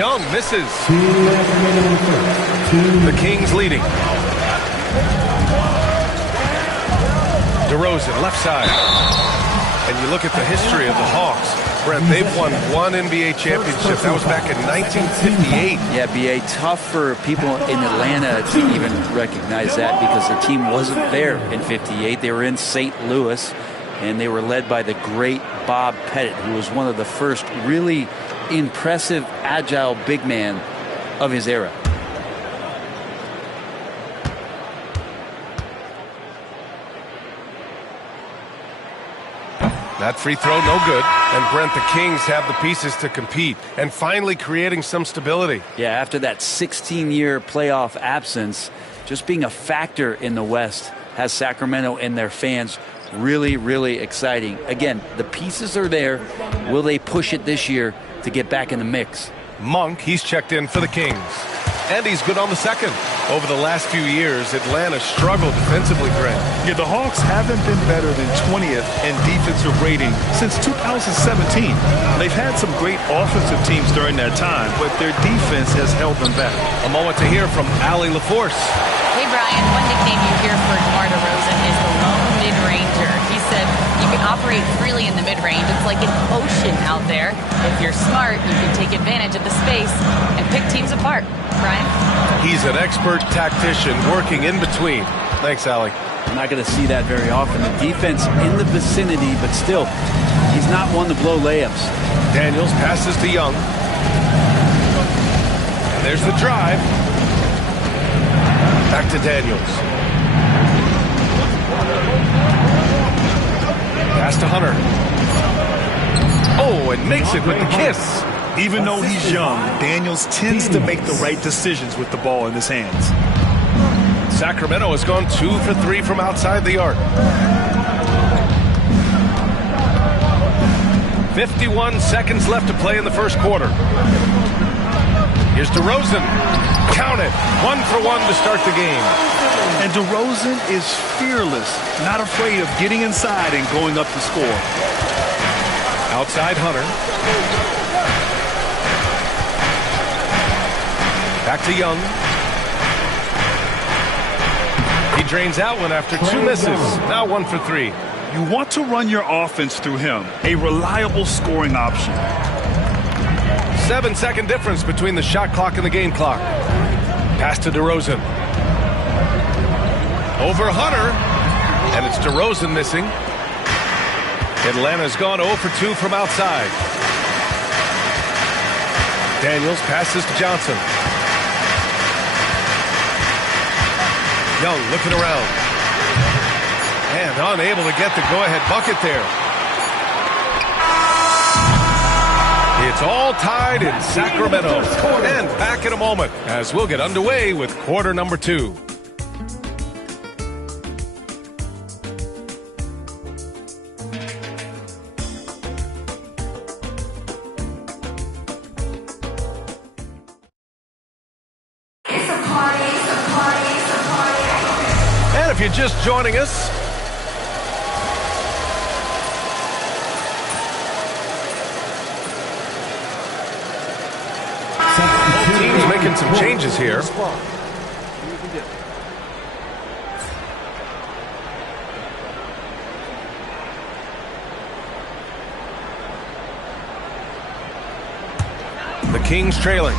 Young misses. The Kings leading. DeRozan, left side. And you look at the history of the Hawks. Brent, they've won one NBA championship. That was back in 1958. Yeah, B.A., tough for people in Atlanta to even recognize that because the team wasn't there in 58. They were in St. Louis, and they were led by the great Bob Pettit, who was one of the first really impressive, agile big man of his era. That free throw, no good. And Brent, the Kings have the pieces to compete and finally creating some stability. Yeah, after that 16-year playoff absence, just being a factor in the West has Sacramento and their fans really, really exciting. Again, the pieces are there. Will they push it this year to get back in the mix? Monk, he's checked in for the Kings. And he's good on the second. Over the last few years, Atlanta struggled defensively, Grant. Yeah, the Hawks haven't been better than 20th in defensive rating since 2017. They've had some great offensive teams during that time, but their defense has held them back. A moment to hear from Allie LaForce. Hey, Brian, one nickname you hear for DeMar DeRozan is the lone mid-ranger. He said you can operate freely in the mid-range. It's like an ocean out there. If you're smart, you can take advantage of the space and pick teams apart. Brian? He's an expert tactician working in between. Thanks, Allie. I'm not going to see that very often. The defense in the vicinity, but still, he's not one to blow layups. Daniels passes to Young. And there's the drive. Back to Daniels. Pass to Hunter. Oh, and makes it with the kiss. Even though he's young, Daniels tends to make the right decisions with the ball in his hands. Sacramento has gone 2 for 3 from outside the arc. 51 seconds left to play in the first quarter. Here's DeRozan. Count it. 1 for 1 to start the game. And DeRozan is fearless, not afraid of getting inside and going up to score. Outside Hunter. Back to Young. He drains that one after 2 misses. Now 1 for 3. You want to run your offense through him, a reliable scoring option. 7-second difference between the shot clock and the game clock. Pass to DeRozan. Over Hunter. And it's DeRozan missing. Atlanta's gone 0 for 2 from outside. Daniels passes to Johnson. Young looking around. And unable to get the go-ahead bucket there. It's all tied in Sacramento. And back in a moment as we'll get underway with quarter number 2. And if you're just joining us, both teams making some changes here. The Kings trailing.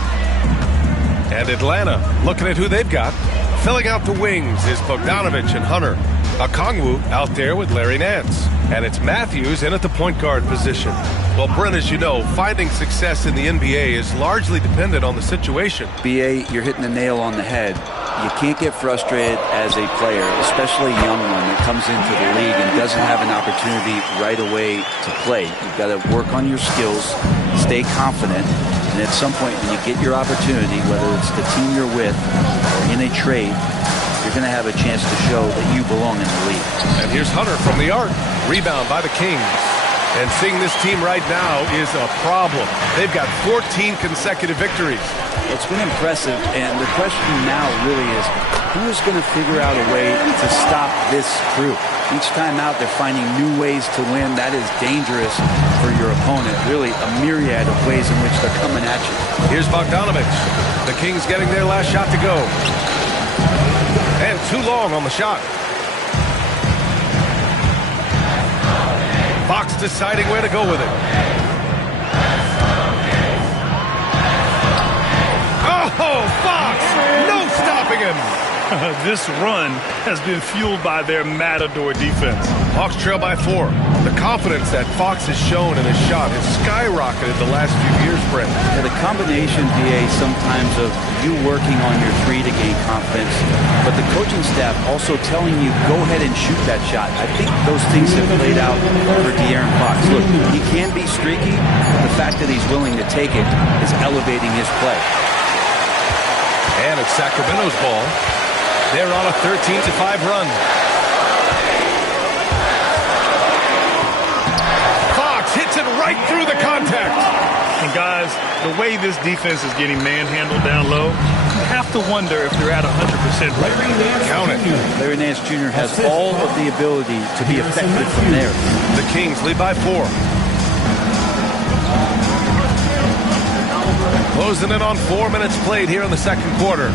And Atlanta looking at who they've got. Filling out the wings is Bogdanovich and Hunter. Okongwu out there with Larry Nance. And it's Matthews in at the point guard position. Well, Brent, as you know, finding success in the NBA is largely dependent on the situation. B.A., you're hitting the nail on the head. You can't get frustrated as a player, especially a young one that comes into the league and doesn't have an opportunity right away to play. You've got to work on your skills, stay confident, and at some point when you get your opportunity, whether it's the team you're with or in a trade, you're going to have a chance to show that you belong in the league. And here's Hunter from the arc. Rebound by the Kings. And seeing this team right now is a problem. They've got 14 consecutive victories. It's been impressive, and the question now really is, who is going to figure out a way to stop this crew? Each time out, they're finding new ways to win. That is dangerous for your opponent. Really, a myriad of ways in which they're coming at you. Here's Bogdanovich. The Kings getting their last shot to go. And too long on the shot. Fox deciding where to go with it. Oh, Fox! No stopping him! This run has been fueled by their matador defense. Hawks trail by 4. The confidence that Fox has shown in his shot has skyrocketed the last few years, Brent. Yeah, the combination, VA, sometimes of you working on your three to gain confidence, but the coaching staff also telling you, go ahead and shoot that shot. I think those things have played out for De'Aaron Fox. Look, he can be streaky. The fact that he's willing to take it is elevating his play. And it's Sacramento's ball. They're on a 13-5 run. Fox hits it right through the contact. And guys, the way this defense is getting manhandled down low, you have to wonder if they're at 100% right now. Count it. Larry Nance Jr. has all of the ability to be effective from there. The Kings lead by 4. Closing in on 4 minutes played here in the second quarter.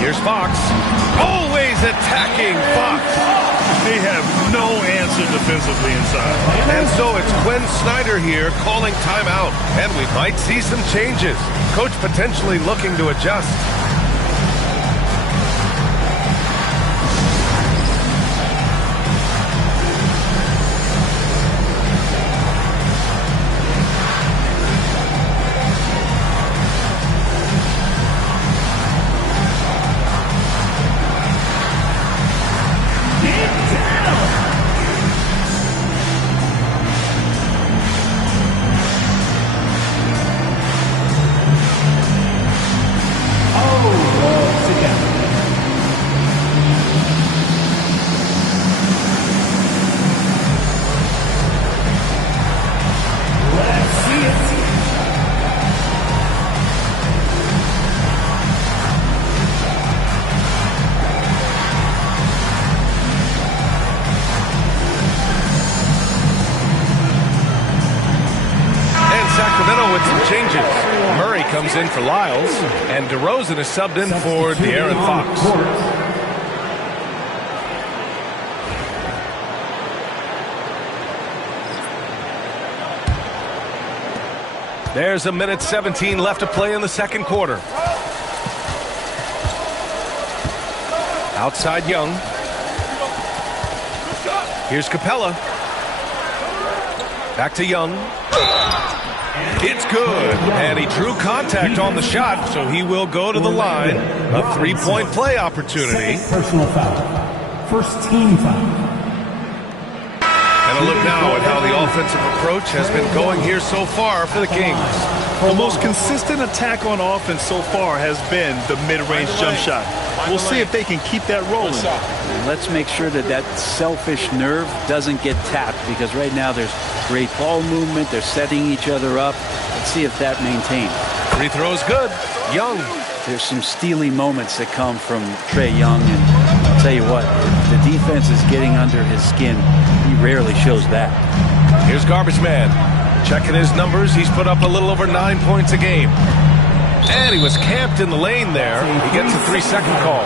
Here's Fox. Always attacking Fox. They have no answer defensively inside. And so it's Quinn Snyder here calling timeout. And we might see some changes. Coach potentially looking to adjust. Comes in for Lyles, and DeRozan is subbed in for De'Aaron Fox. There's a minute 17 left to play in the second quarter. Outside Young. Here's Capella. Back to Young. It's good, and he drew contact on the shot, so he will go to the line. A three-point play opportunity. Personal foul. First team foul. And a look now at how the offensive approach has been going here so far for the Kings. The most consistent attack on offense so far has been the mid-range jump shot. We'll see if they can keep that rolling. Let's make sure that that selfish nerve doesn't get tapped, because right now there's great ball movement. They're setting each other up. Let's see if that maintains. Free throw's good. Young. There's some steely moments that come from Trae Young, and I'll tell you what, the defense is getting under his skin. He rarely shows that. Here's Garbage Man. Checking his numbers, he's put up a little over 9 points a game. And he was camped in the lane there. He gets a 3-second call.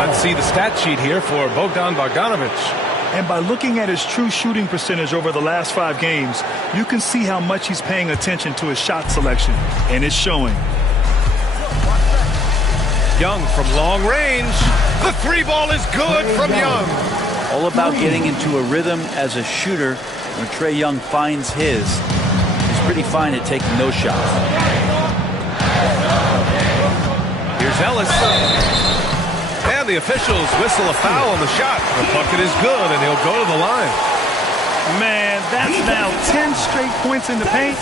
Let's see the stat sheet here for Bogdanovich. And by looking at his true shooting percentage over the last 5 games, you can see how much he's paying attention to his shot selection. And it's showing. Young from long range. The 3-ball is good from Young. All about getting into a rhythm as a shooter. When Trae Young finds his, he's pretty fine at taking those shots. Here's Ellis. And the officials whistle a foul on the shot. The bucket is good, and he'll go to the line. Man, that's now 10 straight points in the paint.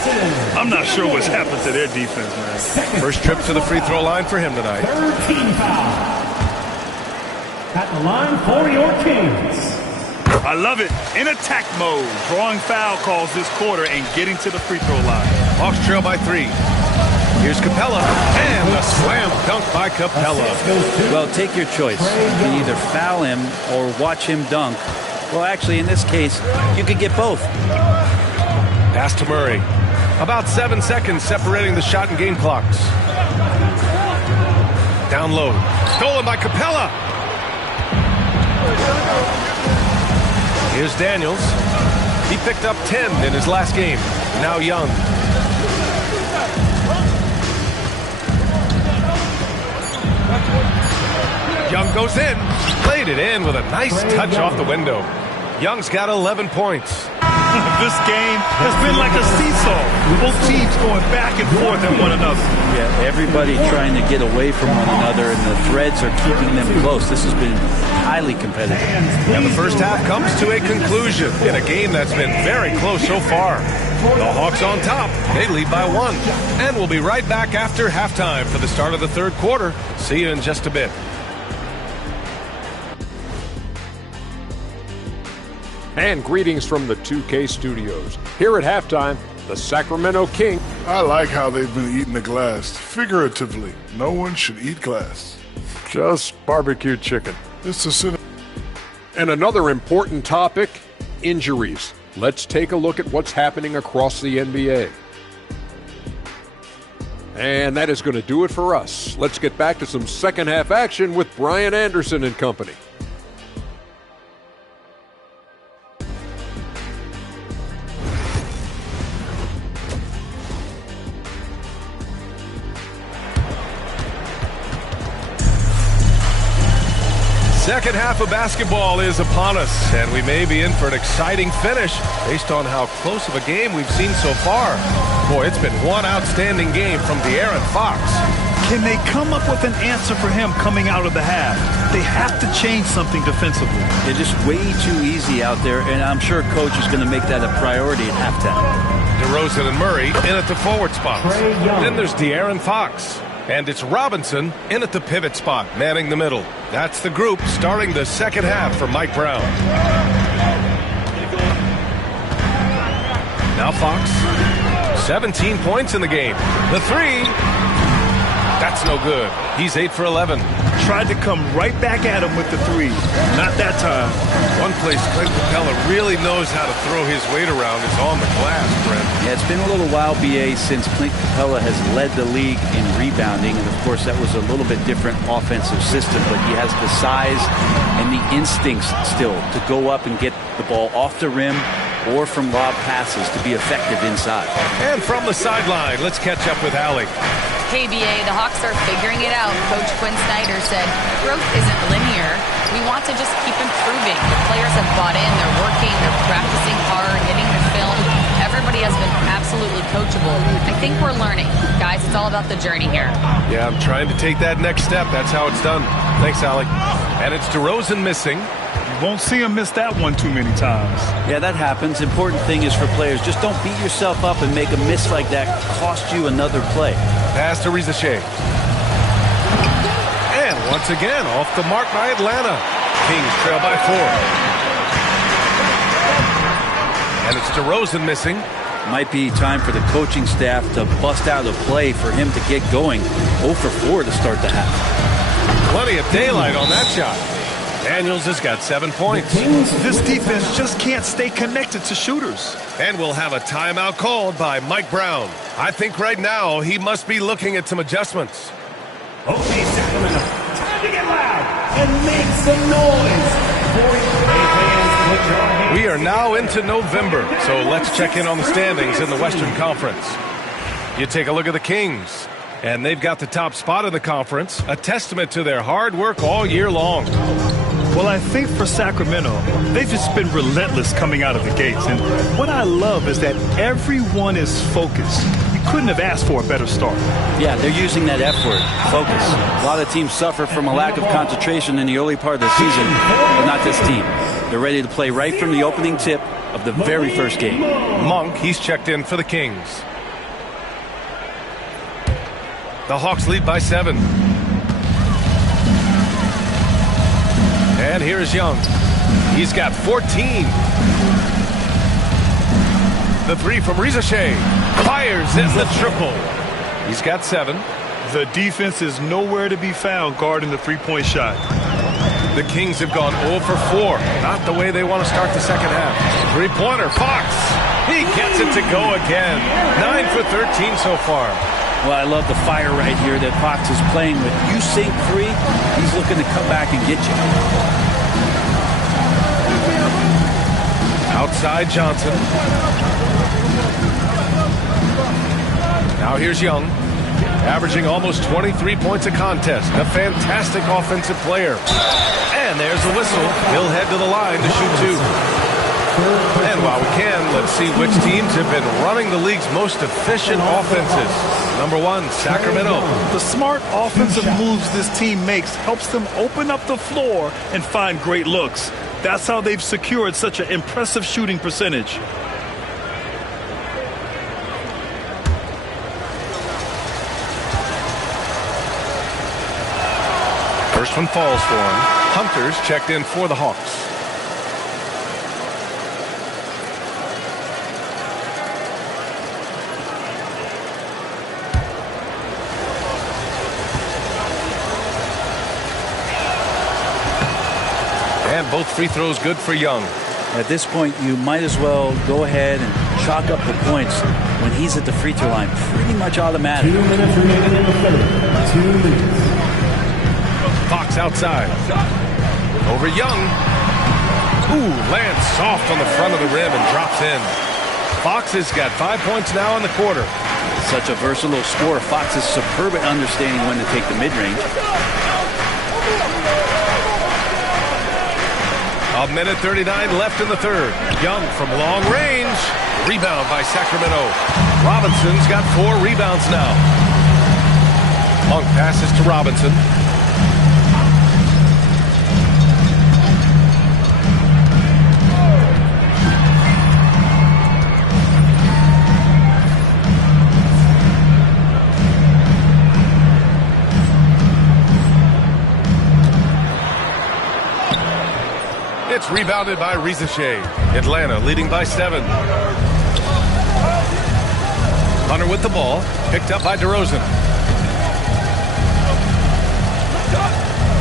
I'm not sure what's happened to their defense, man. First trip to the free throw line for him tonight. Third team foul. At the line for your Kings. I love it. In attack mode. Drawing foul calls this quarter and getting to the free throw line. Hawks trail by 3. Here's Capella. And a slam dunk by Capella. Well, take your choice. You can either foul him or watch him dunk. Well, actually, in this case, you could get both. Pass to Murray. About 7 seconds separating the shot and game clocks. Down low. Stolen by Capella. Here's Daniels. He picked up 10 in his last game. Now Young. Young goes in. Played it in with a nice touch off the window. Young's got 11 points. This game has been like a seesaw. Both teams going back and forth at one another. Yeah, everybody trying to get away from one another, and the threads are keeping them close. This has been highly competitive. And the first half comes to a conclusion in a game that's been very close so far. The Hawks on top. They lead by 1. And we'll be right back after halftime for the start of the third quarter. See you in just a bit. And greetings from the 2K studios. Here at halftime, the Sacramento Kings. I like how they've been eating the glass. Figuratively, no one should eat glass. Just barbecued chicken. It's a sin. And another important topic, injuries. Let's take a look at what's happening across the NBA. And that is going to do it for us. Let's get back to some second half action with Brian Anderson and company. Second half of basketball is upon us, and we may be in for an exciting finish based on how close of a game we've seen so far. Boy, it's been one outstanding game from De'Aaron Fox. Can they come up with an answer for him coming out of the half? They have to change something defensively. They're just way too easy out there, and I'm sure coach is going to make that a priority at halftime. DeRozan and Murray in at the forward spots. Then there's De'Aaron Fox. And it's Robinson in at the pivot spot, manning the middle. That's the group starting the second half for Mike Brown. Now Fox. 17 points in the game. The 3. That's no good. He's 8 for 11. Tried to come right back at him with the 3. Not that time. One place Clint Capella really knows how to throw his weight around is on the glass, Brent. Yeah, it's been a little while, BA, since Clint Capella has led the league in rebounding. And, of course, that was a little bit different offensive system. But he has the size and the instincts still to go up and get the ball off the rim or from lob passes to be effective inside. And from the sideline, let's catch up with Allie. KBA, the Hawks are figuring it out. Coach Quinn Snyder said, growth isn't linear. We want to just keep improving. The players have bought in. They're working. They're practicing hard, hitting the film. Everybody has been absolutely coachable. I think we're learning. Guys, it's all about the journey here. Yeah, I'm trying to take that next step. That's how it's done. Thanks, Allie. And it's DeRozan missing. Won't see him miss that one too many times. Yeah, that happens. Important thing is for players, just don't beat yourself up and make a miss like that cost you another play. Pass to Rizachet. And once again, off the mark by Atlanta. Kings trail by 4. And it's DeRozan missing. Might be time for the coaching staff to bust out a play for him to get going. 0 for 4 to start the half. Plenty of daylight on that shot. Daniels has got 7 points. This defense just can't stay connected to shooters. And we'll have a timeout called by Mike Brown. I think right now he must be looking at some adjustments. Okay, Sacramento, time to get loud and make some noise. We are now into November, so let's check in on the standings in the Western Conference. You take a look at the Kings, and they've got the top spot in the conference, a testament to their hard work all year long. Well, I think for Sacramento, they've just been relentless coming out of the gates. And what I love is that everyone is focused. You couldn't have asked for a better start. Yeah, they're using that F word, focus. A lot of teams suffer from a lack of concentration in the early part of the season, but not this team. They're ready to play right from the opening tip of the very first game. Monk, he's checked in for the Kings. The Hawks lead by 7. And here's Young. He's got 14. The three from Rizachet. Fires in the triple. He's got 7. The defense is nowhere to be found guarding the three-point shot. The Kings have gone 0 for 4. Not the way they want to start the second half. Three-pointer, Fox. He gets it to go again. 9 for 13 so far. Well, I love the fire right here that Fox is playing with. You sink 3, he's looking to come back and get you. Outside Johnson. Now here's Young, averaging almost 23 points a contest. A fantastic offensive player. And there's the whistle. He'll head to the line to shoot 2. And while we can, let's see which teams have been running the league's most efficient offenses. Number 1, Sacramento. The smart offensive moves this team makes helps them open up the floor and find great looks. That's how they've secured such an impressive shooting percentage. First one falls for him. Hunter's checked in for the Hawks. And both free throws good for Young. At this point, you might as well go ahead and chalk up the points when he's at the free throw line. Pretty much automatic. 2 minutes remaining in the third. 2 minutes. Fox outside. Over Young. Ooh, lands soft on the front of the rim and drops in. Fox has got 5 points now in the quarter. Such a versatile scorer. Fox is superb at understanding when to take the mid-range. A minute 39 left in the third. Young from long range. Rebound by Sacramento. Robinson's got 4 rebounds now. Monk passes to Robinson. It's rebounded by Rizachet. Atlanta leading by 7. Hunter with the ball. Picked up by DeRozan.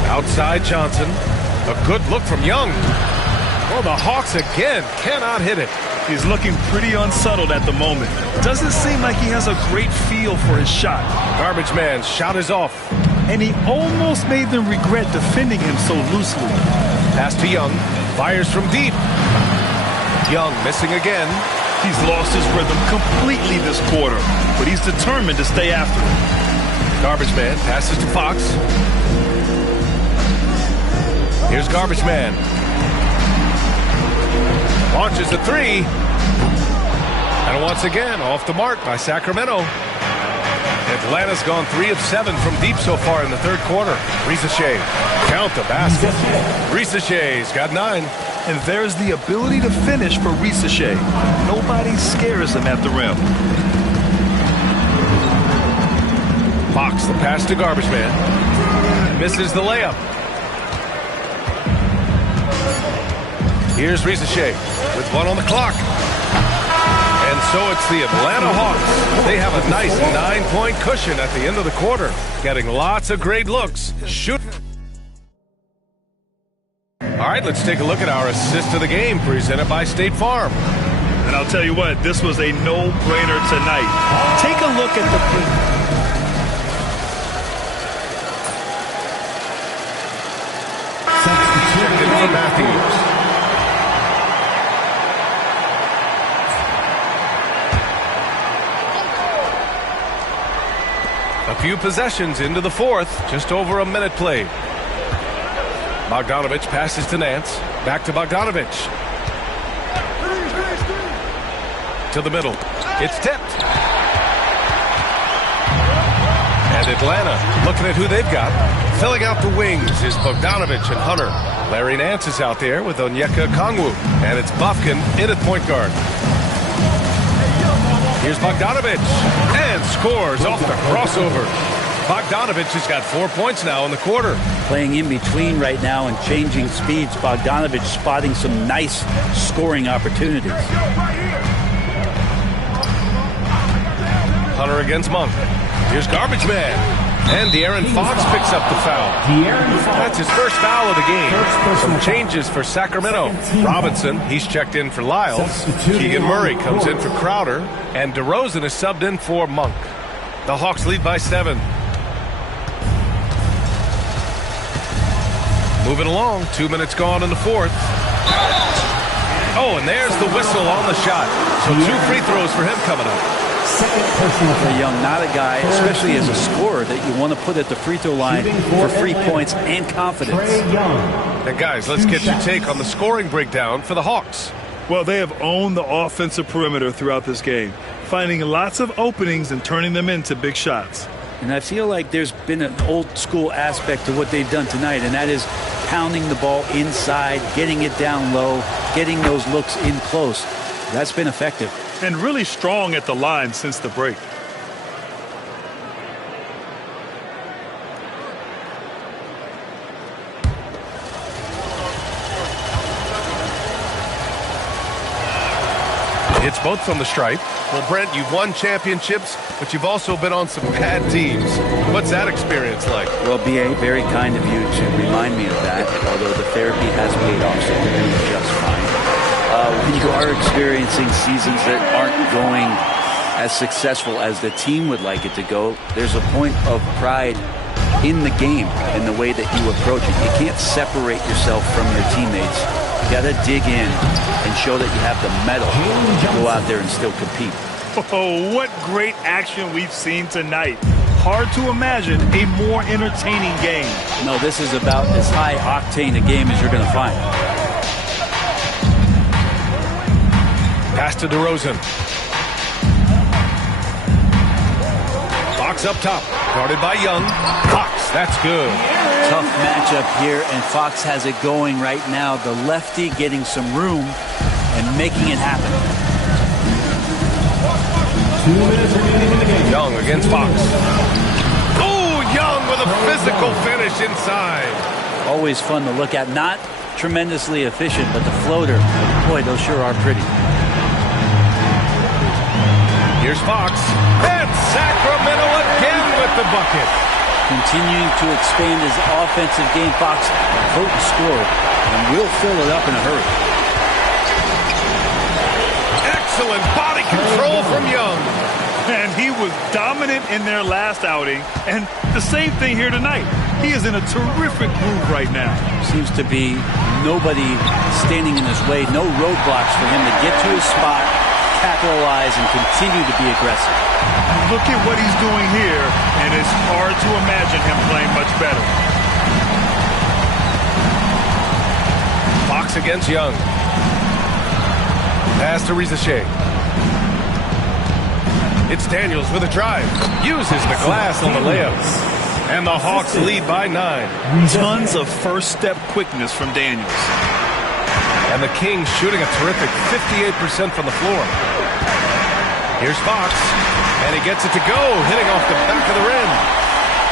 Outside Johnson. A good look from Young. Well, the Hawks again cannot hit it. He's looking pretty unsettled at the moment. Doesn't seem like he has a great feel for his shot. Garbage man's shot is off. And he almost made them regret defending him so loosely. Pass to Young. Fires from deep. Young missing again. He's lost his rhythm completely this quarter, but he's determined to stay after it. Garbage man passes to Fox. Here's Garbage man. Launches a 3. And once again, off the mark by Sacramento. Atlanta's gone 3 of 7 from deep so far in the third quarter. Rizachet, count the basket. Rizachet's got 9. And there's the ability to finish for Rizachet. Nobody scares him at the rim. Fox, the pass to Garbage man. Misses the layup. Here's Rizachet with 1 on the clock. And so it's the Atlanta Hawks. They have a nice 9-point cushion at the end of the quarter. Getting lots of great looks. Shoot. All right, let's take a look at our assist of the game presented by State Farm. And I'll tell you what, this was a no-brainer tonight. Take a look at the Checked in for Matthews. A few possessions into the fourth, just over a minute played. Bogdanovich passes to Nance. Back to Bogdanovich. To the middle. It's tipped. And Atlanta, looking at who they've got. Filling out the wings is Bogdanovich and Hunter. Larry Nance is out there with Onyeka Okongwu. And it's Bufkin in at point guard. Here's Bogdanovich. And scores off the crossover. Bogdanovich has got 4 points now in the quarter. Playing in between right now and changing speeds. Bogdanovich spotting some nice scoring opportunities. Hunter against Monk. Here's Garbage Man. And De'Aaron Fox picks up the foul. That's his first foul of the game. Some changes for Sacramento. Robinson, he's checked in for Lyles. Keegan Murray comes in for Crowder. And DeRozan is subbed in for Monk. The Hawks lead by 7. Moving along, 2 minutes gone in the fourth. Oh, and there's the whistle on the shot. So 2 free throws for him coming up. Young, not a guy, especially as a scorer, that you want to put at the free throw line for free points and confidence. And guys, let's get your take on the scoring breakdown for the Hawks. Well, they have owned the offensive perimeter throughout this game, finding lots of openings and turning them into big shots. And I feel like there's been an old school aspect to what they've done tonight, and that is pounding the ball inside, getting it down low, getting those looks in close. That's been effective. And really strong at the line since the break. It's both from the stripe. Well, Brent, you've won championships, but you've also been on some bad teams. What's that experience like? Well, B.A., very kind of you to remind me of that, although the therapy has paid off, so we're doing just fine. When you are experiencing seasons that aren't going as successful as the team would like it to go, there's a point of pride in the game and the way that you approach it. You can't separate yourself from your teammates. You got to dig in and show that you have the mettle to go out there and still compete. Oh, what great action we've seen tonight. Hard to imagine a more entertaining game. No, this is about as high octane a game as you're going to find. Pass to DeRozan. Fox up top, guarded by Young. Fox, that's good. Tough matchup here, and Fox has it going right now. The lefty getting some room and making it happen. 2 minutes remaining in the game. Young against Fox. Oh, Young with a physical finish inside. Always fun to look at. Not tremendously efficient, but the floater, boy, those sure are pretty. Here's Fox. And Sacramento again with the bucket. Continuing to expand his offensive game. Fox, potent scorer, and will fill it up in a hurry. Excellent body control from Young. And he was dominant in their last outing. And the same thing here tonight. He is in a terrific groove right now. Seems to be nobody standing in his way. No roadblocks for him to get to his spot, capitalize, and continue to be aggressive. Look at what he's doing here, and it's hard to imagine him playing much better. Fox against Young. Pass to Rizachet. It's Daniels with a drive. Uses the glass on the layup. And the Hawks lead by 9. Tons of first-step quickness from Daniels. And the Kings shooting a terrific 58% from the floor. Here's Fox. And he gets it to go, hitting off the back of the rim.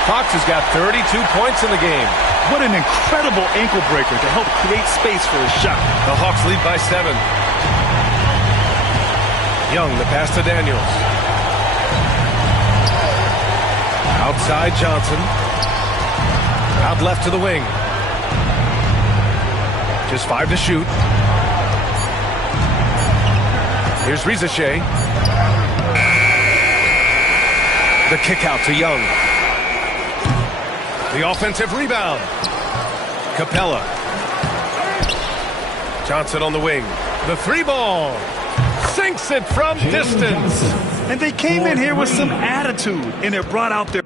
Fox has got 32 points in the game. What an incredible ankle breaker to help create space for a shot. The Hawks lead by 7. Young, the pass to Daniels. Outside Johnson. Out left to the wing. Just 5 to shoot. Here's Rizachet. The kick out to Young. The offensive rebound. Capella. Johnson on the wing. The 3-ball. Sinks it from distance. And they came in here with some attitude, and it brought out their